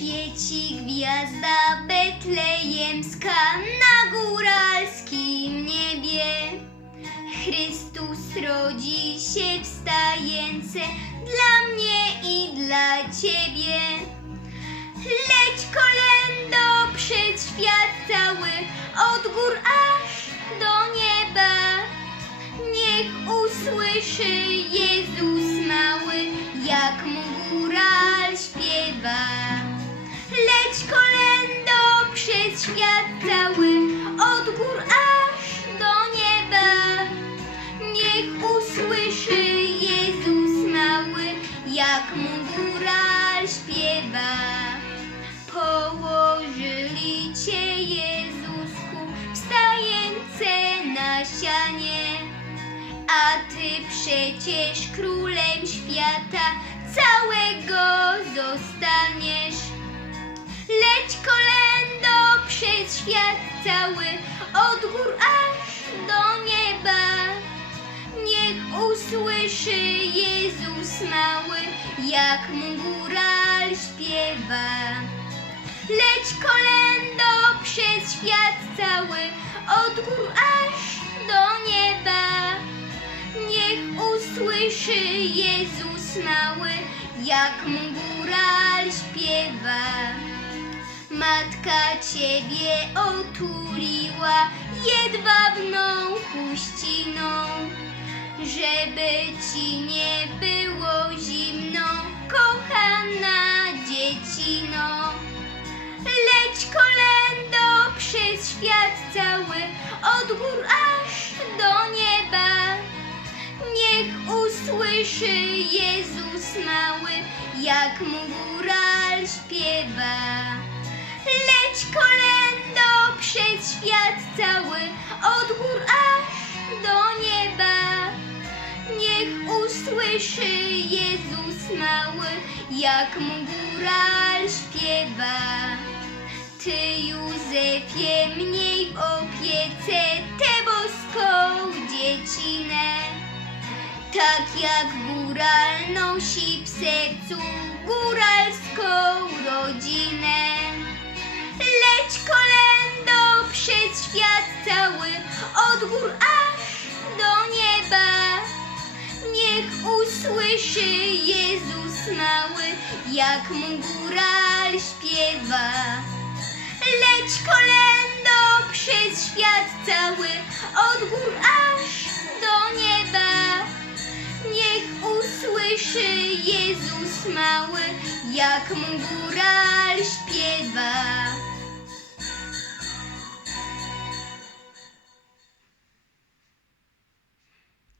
Gwiazda betlejemska na góralskim niebie. Chrystus rodzi się wstający dla mnie i dla ciebie. Leć kolędo przez świat cały, od gór aż do nieba. Niech usłyszy od gór aż do nieba. Niech usłyszy Jezus mały, jak mu góral śpiewa. Położyli cię Jezusku, wstające na sianie. A ty przecież królem świata całego zostaniesz. Świat cały, od gór aż do nieba. Niech usłyszy Jezus mały, jak mu góral śpiewa. Leć kolędo przez świat cały, od gór aż do nieba. Niech usłyszy Jezus mały, jak mu góral śpiewa. Matka ciebie otuliła jedwabną chuściną, żeby ci nie było zimno, kochana dziecino. Leć kolędo przez świat cały, od gór aż do nieba. Niech usłyszy Jezus mały, jak mu góral śpiewa. Leć kolędo przez świat cały, od gór aż do nieba. Niech usłyszy Jezus mały, jak mu góral śpiewa. Ty Józefie mniej w opiece tę boską dziecinę. Tak jak góral nosi w sercu góralską cały, od gór aż do nieba. Niech usłyszy Jezus mały, jak mu góral śpiewa. Leć kolędo przez świat cały, od gór aż do nieba. Niech usłyszy Jezus mały, jak mu góral śpiewa.